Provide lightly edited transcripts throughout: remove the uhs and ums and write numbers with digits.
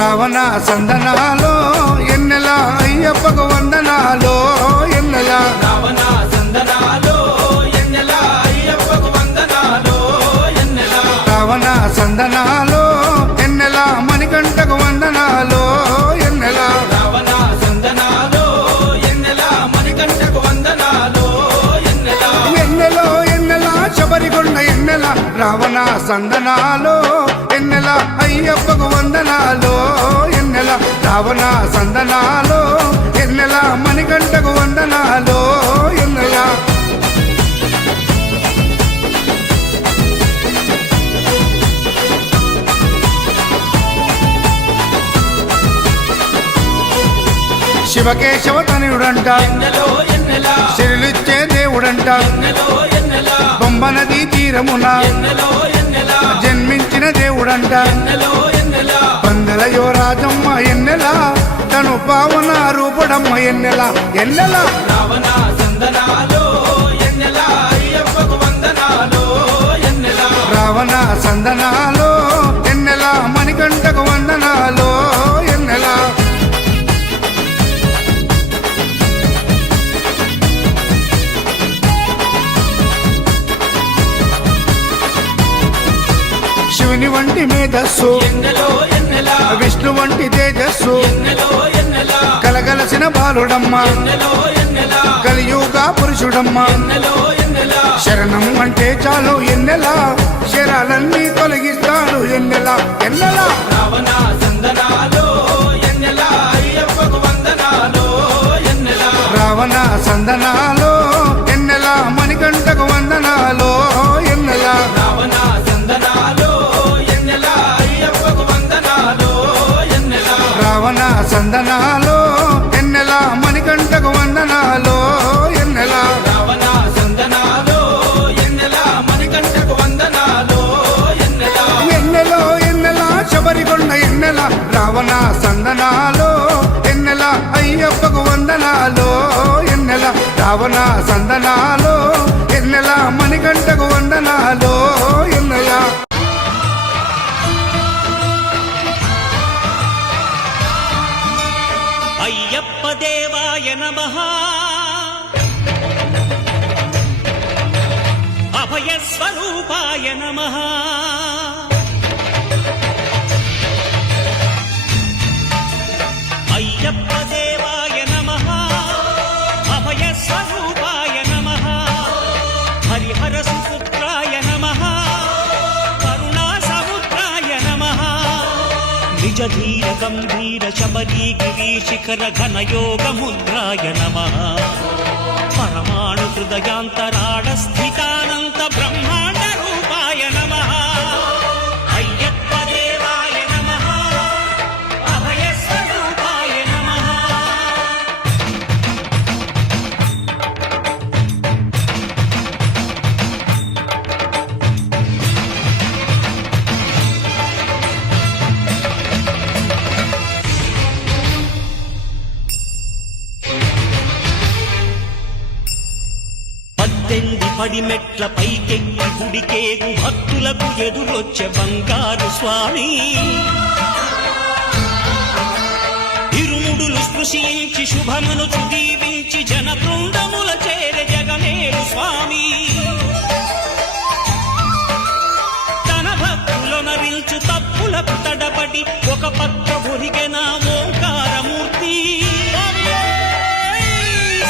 రావణ సందనాలో ఎన్నెల అయ్యప్పకు వందనాలో ఎన్నెల రావణ సందనాలో ఎన్నెల అయ్యప్పకు వందనాలో ఎన్నెల రావణ సందనాలో ఎన్నెల మణికంఠకు వందనాలో ఎన్నెల రావణ సందనాలో ఎన్నెల మణికంఠకు వందనాలో ఎన్నెల ఎన్నెలో ఎన్నెల శబరికొండ ఎన్నెల రావణ సందనాలో ఎన్నెల అయ్యప్పకు వందనాలో ఎన్నెల రావణ సందనాలో ఎన్నెల మణికంఠకు వందనాలో ఎన్నెల శివకేశవ తనయుడంట ఎన్నెలో ఎన్నెల శిరులిచ్చే దేవుడంట ఎన్నెలో ఎన్నెల బొమ్మ నదీ తీరమున ఎన్నెలో ఎన్నెల జన్మించిన దేవుడంట ఎన్నెలో ఎన్నెల పందల యువరాజమ్మ ఎన్నెల తను పావన రూపుడమ్మ ఎన్నెల ఎన్నెల రావణ సందనాలో ఎన్నెల అయ్యప్పకు వందనాలో ఎన్నెల రావణ సందనాలో ఎన్నెల మణికంఠకు వందనాలో ఎన్నెల శివుని వంటి మేధస్సు ఎన్నెలో ఎన్నెల విష్ణు వంటి తేజస్సు ఎన్నెలో ఎన్నెల కలగలసిన బాలుడమ్మ ఎన్నెలో ఎన్నెల కలియుగ పురుషుడమ్మ ఎన్నెలో ఎన్నెల శరణం అంటే చాలు ఎన్నెల శరాలన్నీ తొలగిస్తాడు ఎన్నెల ఎన్నెల రావణ సందనాలో ఎన్నెల అయ్యప్పకు వందనాలో ఎన్నెల రావణ సందనాలో ఎన్నెల మణికంఠకు వందనాలో ఎన్నెల రావణ సందనాలో ఎన్నెల అయ్యప్పకు వందనాలో ఎన్నెల రావణ సందనాలో ఎన్నెల మణికంఠకు వందనాలో ఎన్నెల రావణ సందనాలో ఎన్నెల మణికంఠకు వందనాలో ఎన్నెల ఎన్నెలో ఎన్నెల శబరికొండ ఎన్నెల రావణ సందనాలో ఎన్నెల అయ్యప్పకు వందనాలో ఎన్నెల రావణ సందనాలో ఎన్నెల మణికంఠకు వందనాలో ఎన్నెల అయ్యప్ప దేవాయ నమః అభయ స్వరూపాయ నమః అయ్యప్ప దేవాయ నమః అభయ స్వరూపాయ నమః హరిహర సుపుత్రాయ నమః కరుణా సముద్రాయ నమః నిజ ధీర గంభీర శబరీ గిరీ శిఖర ఘన యోగ ముద్రాయ నమః పరమాణు హృదయాంతరాడ స్థితానంత బ్రహ్మాండ రూపాయ నమః అయ్యప్ప దేవాయ నమః అభయ స్వరూపాయ నమః పద్దెంది పడి మెట్ల పైకెక్కి గుడికేగు భక్తులకు ఎదురొచ్చే బంగారు స్వామి ఇరుముడులు స్పృశించి శుభమును చుదీవించి జన బృందముల చేరే జగమేరు స్వామి తన భక్తులనరించు తప్పులకు తడబడి ఒక పత్ర ఒరిగెన ఓంకారమూర్తి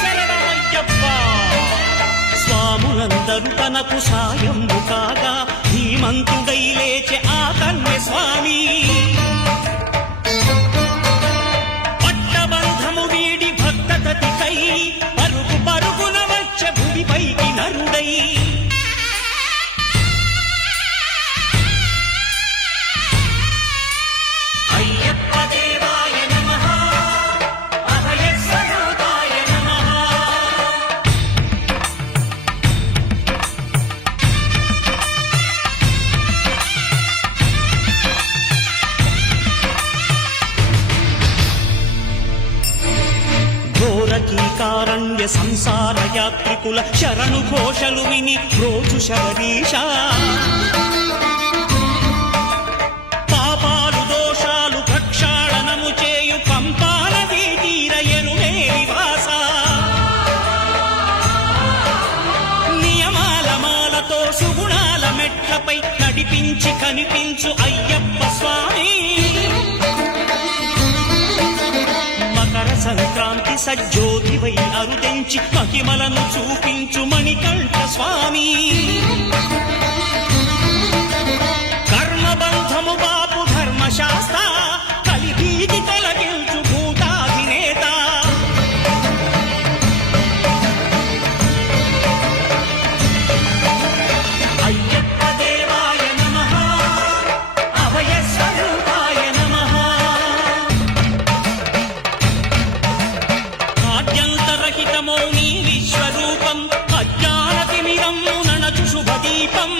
శరణమయ్యప్ప స్వాములందరూ తనకు సాయము కాగా ధీమంతుడై లేచే ఆ కన్య స్వామి పట్టబంధము వీడి భక్తతతికై పరుగు పరుగున వచ్చే భూమిపైకి నరుడై అయ్యప్ప దేవాయ నమః అభయ స్వరూపాయ నమః ఘోరకీకారణ్య సంసార యాత్రికుల శరణు ఘోషలు విని రోజు శబరీష పాపాలు దోషాలు ప్రక్షాళన కనిపించి కనిపించు అయ్యప్ప స్వామి మకర సంక్రాంతి సజ్జోతివై అరుదెంచి మహిమలను చూపించు మణికంఠ స్వామి కర్మబంధము బాపు ధర్మశాస్త్ర కలిభీతి తొలగించు భూతాధినేత అయ్యప్ప దేవాయ నమః అభయ స్వరూపాయ నమః ఆద్యంతరహితమో నీ విశ్వరూపం అజ్ఞానతిమిరము ననచు శుభదీపం